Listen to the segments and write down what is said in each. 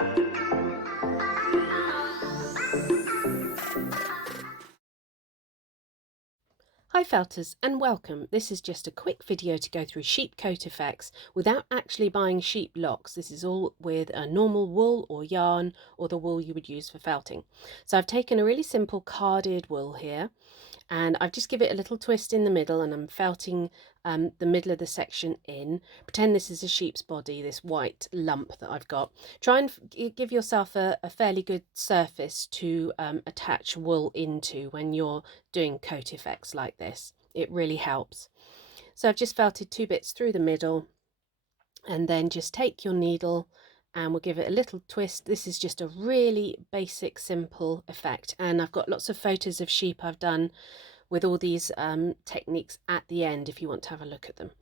Hi felters and welcome. This is just a quick video to go through sheep coat effects without actually buying sheep locks. This is all with a normal wool or yarn or the wool you would use for felting. So I've taken a really simple carded wool here and I've just give it a little twist in the middle, and I'm felting the middle of the section in. Pretend this is a sheep's body, this white lump that I've got. Try and give yourself a fairly good surface to attach wool into when you're doing coat effects like this. It really helps. So I've just felted 2 bits through the middle, and then just take your needle and we'll give it a little twist. This is just a really basic, simple effect, and I've got lots of photos of sheep I've done with all these techniques at the end if you want to have a look at them.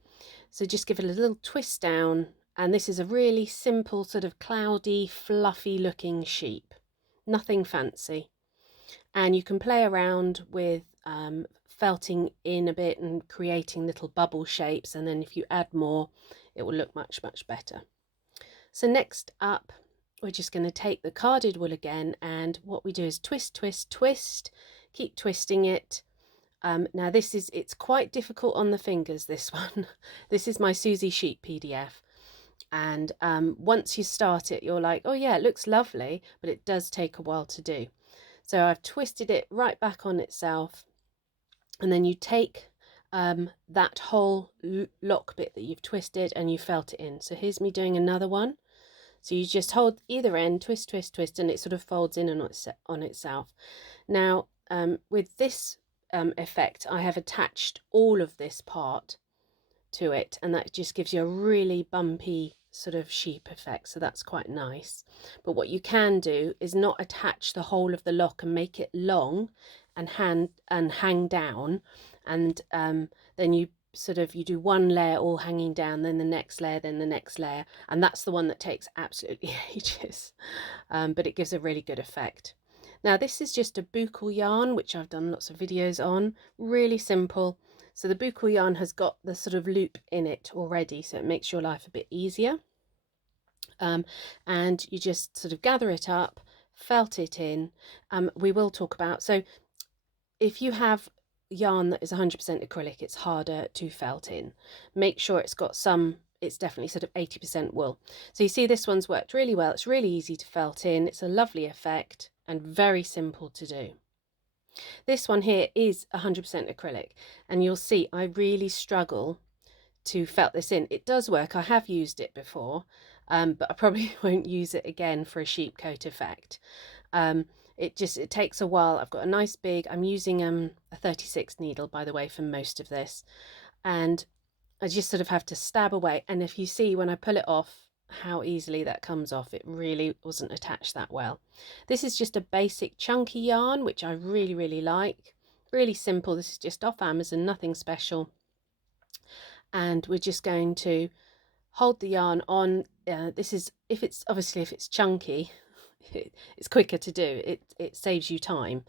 So just give it a little twist down, and this is a really simple sort of cloudy, fluffy looking sheep. Nothing fancy. And you can play around with felting in a bit and creating little bubble shapes, and then if you add more it will look much better. So next up we're just going to take the carded wool again, and what we do is twist, twist, twist, keep twisting it. Now it's quite difficult on the fingers, this one. This is my Susie Sheep PDF, and once you start it you're like, oh yeah, it looks lovely, but it does take a while to do. So I've twisted it right back on itself, and then you take that whole lock bit that you've twisted and you felt it in. So here's me doing another one. So you just hold either end, twist, twist, twist, and it sort of folds in on itself. Now with this effect I have attached all of this part to it, and that just gives you a really bumpy sort of sheep effect, so that's quite nice. But what you can do is not attach the whole of the lock and make it long and hang down, and then you do one layer all hanging down, then the next layer, then the next layer, and that's the one that takes absolutely ages, but it gives a really good effect. Now this is just a buccal yarn, which I've done lots of videos on, really simple. So the buccal yarn has got the sort of loop in it already, so it makes your life a bit easier. And you just sort of gather it up, felt it in. We will talk about, so if you have yarn that is 100% acrylic, it's harder to felt in. Make sure it's got it's definitely sort of 80% wool. So you see this one's worked really well. It's really easy to felt in. It's a lovely effect and very simple to do. This one here is 100% acrylic, and you'll see I really struggle to felt this in. It does work. I have used it before, but I probably won't use it again for a sheep coat effect. It takes a while. I've got a nice big, I'm using a 36 needle, by the way, for most of this, and I just sort of have to stab away, and if you see when I pull it off how easily that comes off, it really wasn't attached that well. This is just a basic chunky yarn, which I really like. Really simple. This is just off Amazon, nothing special. And we're just going to hold the yarn on. This is, if it's chunky, it's quicker to do. It saves you time.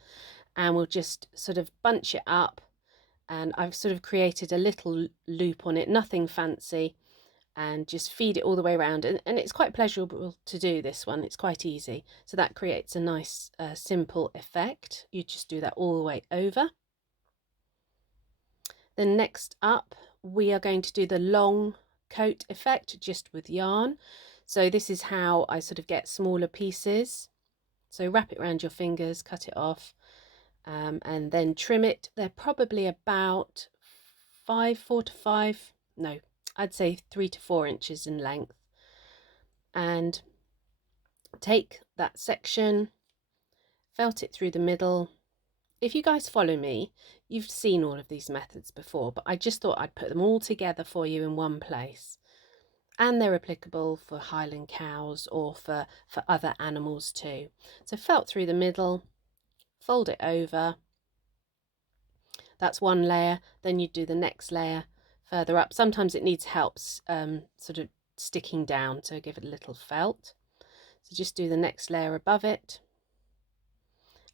And we'll just sort of bunch it up, and I've sort of created a little loop on it, nothing fancy, and just feed it all the way around, and it's quite pleasurable to do this one. It's quite easy, so that creates a nice simple effect. You just do that all the way over. Then next up we are going to do the long coat effect just with yarn. So this is how I sort of get smaller pieces. So wrap it around your fingers, cut it off, and then trim it. They're probably about 4 to 5, no, I'd say 3 to 4 inches in length. And take that section, felt it through the middle. If you guys follow me, you've seen all of these methods before, but I just thought I'd put them all together for you in one place. And they're applicable for Highland cows or for other animals too. So felt through the middle, fold it over. That's one layer. Then you do the next layer further up. Sometimes it needs help sort of sticking down, so give it a little felt. So just do the next layer above it,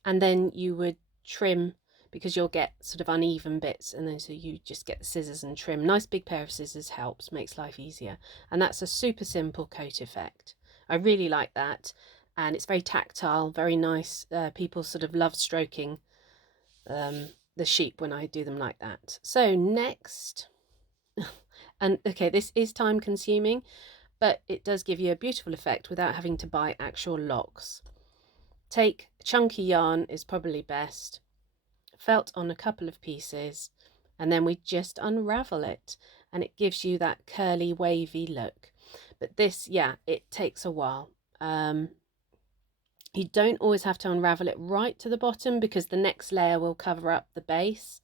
and then you would trim, because you'll get sort of uneven bits, and then so you just get the scissors and trim. Nice big pair of scissors helps, makes life easier. And that's a super simple coat effect, I really like that, and it's very tactile, very nice. People sort of love stroking the sheep when I do them like that. So next, and okay, this is time consuming, but it does give you a beautiful effect without having to buy actual locks. Take chunky yarn is probably best, felt on a couple of pieces, and then we just unravel it, and it gives you that curly wavy look. But this, yeah, it takes a while. You don't always have to unravel it right to the bottom because the next layer will cover up the base.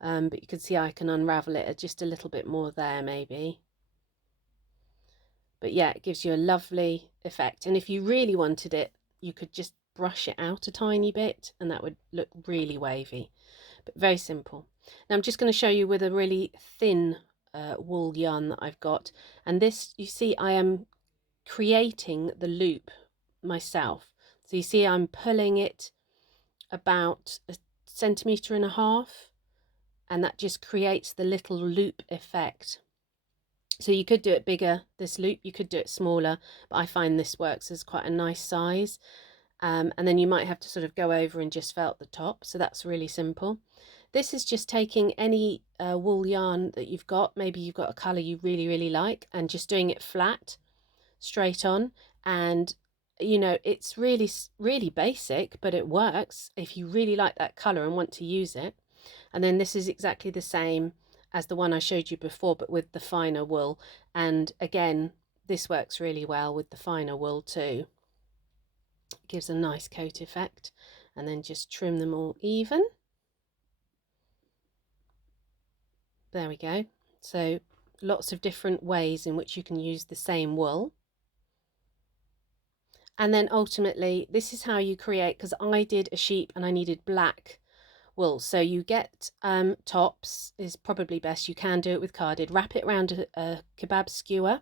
But you can see I can unravel it just a little bit more there maybe. But yeah, it gives you a lovely effect. And if you really wanted it, you could just brush it out a tiny bit and that would look really wavy. But very simple. Now I'm just going to show you with a really thin wool yarn that I've got. And this, you see, I am creating the loop myself. So you see I'm pulling it about 1.5 centimeters, and that just creates the little loop effect. So you could do it bigger, this loop, you could do it smaller, but I find this works as quite a nice size. And then you might have to sort of go over and just felt the top. So that's really simple. This is just taking any wool yarn that you've got. Maybe you've got a colour you really, really like, and just doing it flat, straight on. And, you know, it's really, really basic, but it works if you really like that colour and want to use it. And then this is exactly the same as the one I showed you before, but with the finer wool. And again, this works really well with the finer wool too. It gives a nice coat effect. And then just trim them all even. There we go. So lots of different ways in which you can use the same wool. And then ultimately, this is how you create, because I did a sheep and I needed black wool. So you get tops is probably best. You can do it with carded. Wrap it around a kebab skewer.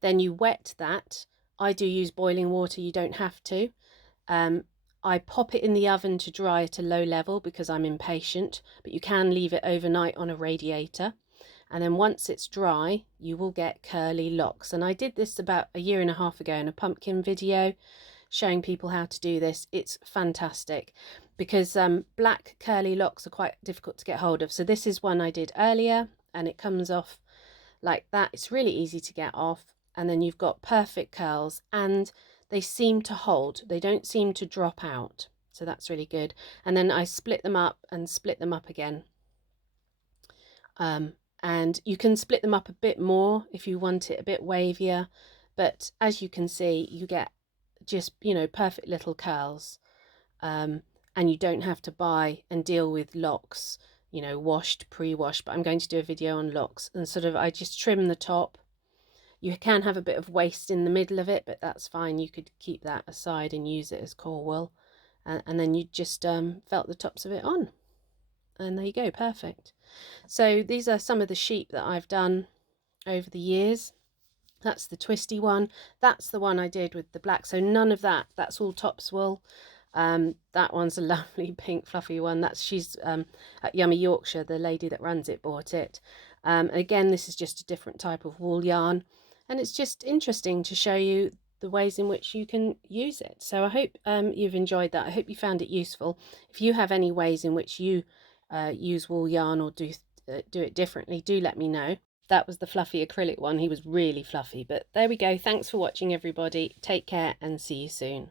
Then you wet that. I do use boiling water. You don't have to. I pop it in the oven to dry at a low level because I'm impatient, but you can leave it overnight on a radiator. And then once it's dry, you will get curly locks. And I did this about 1.5 years ago in a pumpkin video showing people how to do this. It's fantastic because black curly locks are quite difficult to get hold of. So this is one I did earlier and it comes off like that. It's really easy to get off. And then you've got perfect curls and they seem to hold. They don't seem to drop out. So that's really good. And then I split them up and split them up again. And you can split them up a bit more if you want it a bit wavier. But as you can see, you get just, you know, perfect little curls. And you don't have to buy and deal with locks, you know, washed, pre-washed. But I'm going to do a video on locks. And sort of, I just trim the top. You can have a bit of waste in the middle of it, but that's fine. You could keep that aside and use it as core wool. And then you just felt the tops of it on. And there you go, perfect. So these are some of the sheep that I've done over the years. That's the twisty one. That's the one I did with the black. So none of that. That's all tops wool. That one's a lovely pink fluffy one. She's at Yummy Yorkshire. The lady that runs it bought it. Again, this is just a different type of wool yarn. And it's just interesting to show you the ways in which you can use it. So I hope you've enjoyed that. I hope you found it useful. If you have any ways in which you use wool yarn or do it differently, do let me know. That was the fluffy acrylic one. He was really fluffy, but there we go. Thanks for watching, everybody. Take care and see you soon.